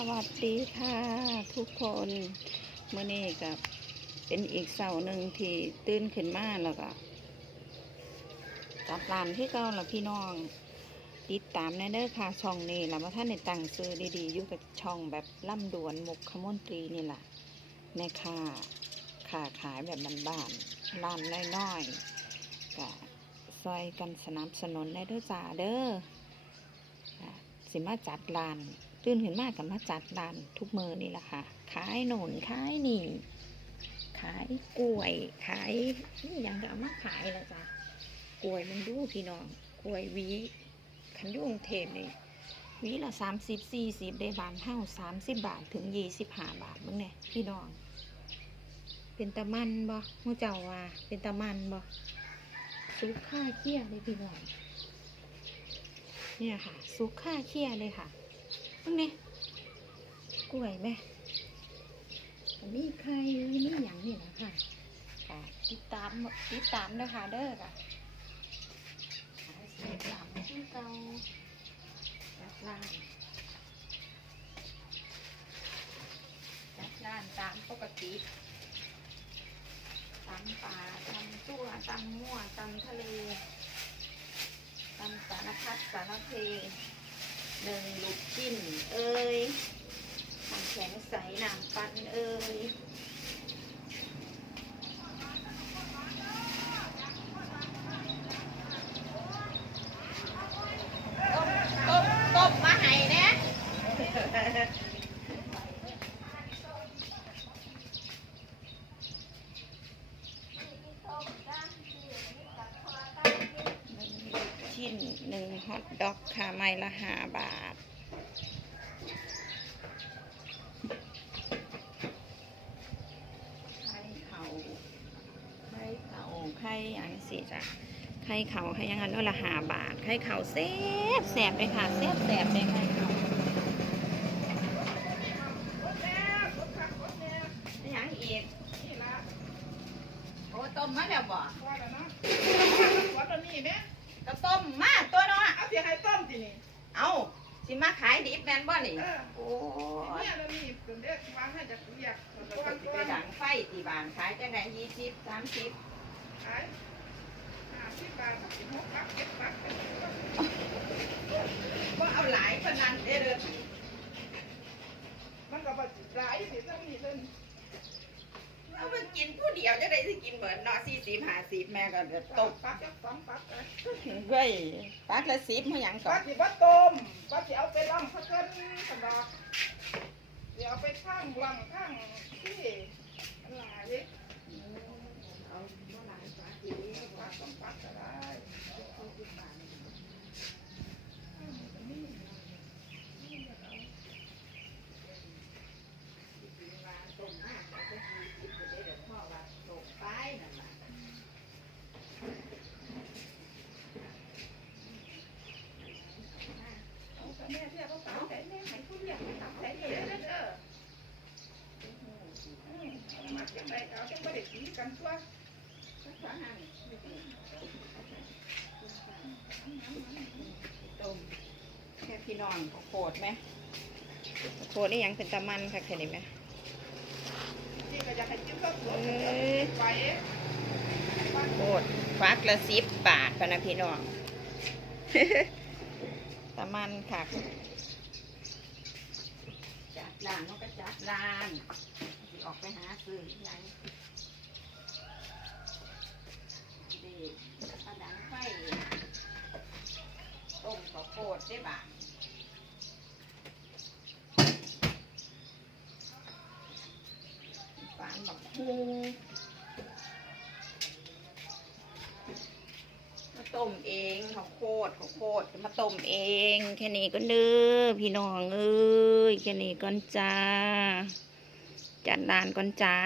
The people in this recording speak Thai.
สวัสดีค่ะทุกคนเมื่อนี้กับเป็นอีกเสาร์หนึ่งที่ตื่นขึ้นมาแล้วก็จัดร้านที่เก่าและพี่น้อง ติดตามแน่เด้อค่ะช่องนี้แล้วว่าท่านในตั้งซื้อดีๆอยู่กับช่องแบบล่ำดวนมุกขมนตรีนี่แหละแม่ค่ะค่าขายแบบบ้านๆร้านน้อยๆก็ซอยกันสนับสนุนได้เด้อจ้าเด้อสิมาจัดร้าน ตื่นขึ้นมากับมาจัดร้านทุกมือนี่แหละค่ะ ขายโหนนขายนี่ ขายกล้วย ขายนี่ยังก็เอามาขายและจ้ะกล้วยมันดูพี่น้องกล้วยวีขันยุ่งเทพนี่หวีละสามสิบสี่สิบได้บานเท่าสามสิบบาทถึงยี่สิบห้าบาทมึงเนี่ยพี่น้อง เป็นตะมันบ่มูเจ้าว่า เป็นตะมันบ่ซุกค่าเคี่ยเลยพี่น้อง เนี่ยค่ะซุกค่าเคี่ยเลยค่ะ มึงเนี่ยกล้วยแม่อันนี้ใครนี่อย่างนี่นะค่ะค่ะติดตามติดตามนะคะเด้อค่ะติดตามชื่อเก่าจัดร้านจัดร้านตามปกติตำป่าตำตัวตำมั่วตำทะเลตำสารพัดสารเพ หนึ่งลูกจิ้นเอ้ยน้ำแข็งใสน้ำปันเอ้ยต้มต้มต้มมาให้นะหนึ่งลูกชิ้น หนึ่งฮอทดอกค่ะไม้ละห้าบาท ไข่เขาไข่เขาไข่อันสิจ้ะไข่เขาไข่ยังอันนู้นละห้าบาท ไข่เขาแซ่บแซ่บเลยค่ะแซ่บแซ่บเลยไข่เขาไม่ยังอีกโอ้ต้มมาแล้วบ่ว่าแล้วเนาะวัดตัวนี้เนี่ย ก็ต้มมาตัวเนาะเอาเสียให้ต้มสินี่เอาสิมาขายดิบแมนบ่นี่เออโอ้ยเนี่ยเรามีเป็นเด็กวางให้จะเรียกมันก้ก็อนสิก้ไปอนดังไฟตีบานขายจังไดยี่สิบสามสิบขายห้าสิบบาทสิบหกบาทเจ็ดบาทก็เอาหลายพนันเด้อเด้อมันก็บาดหลายสิต้องมีเล่น เอามันกินผู้เดียวจะได้สิกินเบิดเนาะสี่สิบห้าสิบแม่ก็จะตตกกปักจักสองปักเลยเว้ยปักละสิบมาหยังก่อปันกสิบัดต้มปักสิเอาไปล่ำพักเกินสำหรับเดี๋ยวเอาไปข้างล่างข้างที่อันหลายเอาเท่าไหร่ปักสิปักต้องปักก็ได้ ต้มมากก็จะยี่สิบก็ได้เดี๋ยวพ่อว่าตกไปนั่นล่ะ เอา แต่แม่เทียบเขาสาวแต่แม่ให้ผู้เรียกตับแต่เด้อเด้อมาจังไดเอาจังบ่ได้ตีกันตัวฟ้าหันต้มแค่พี่น้องโคตรไหมโคตรนี่ยังเป็นตะมันค่ะเคยได้ไหมนี่ก็อยากให้กินข้าวสวยโคตรฟักละสิบบาทพะนะพี่น้อง มันค่ะจัดร้านมันก็จัดร้านสิออกไปหาซื้อที่ไหนดีกระดังไฟต้มข้าวโพดได้บาทฝานบักฮู มเองข้าวโพดข้าวโพดมาต้มเอง แค่นี้ก็เด้อพี่น้องเอ้ยแค่นี้ก่อนจ้าจัดร้านก่อนจ้า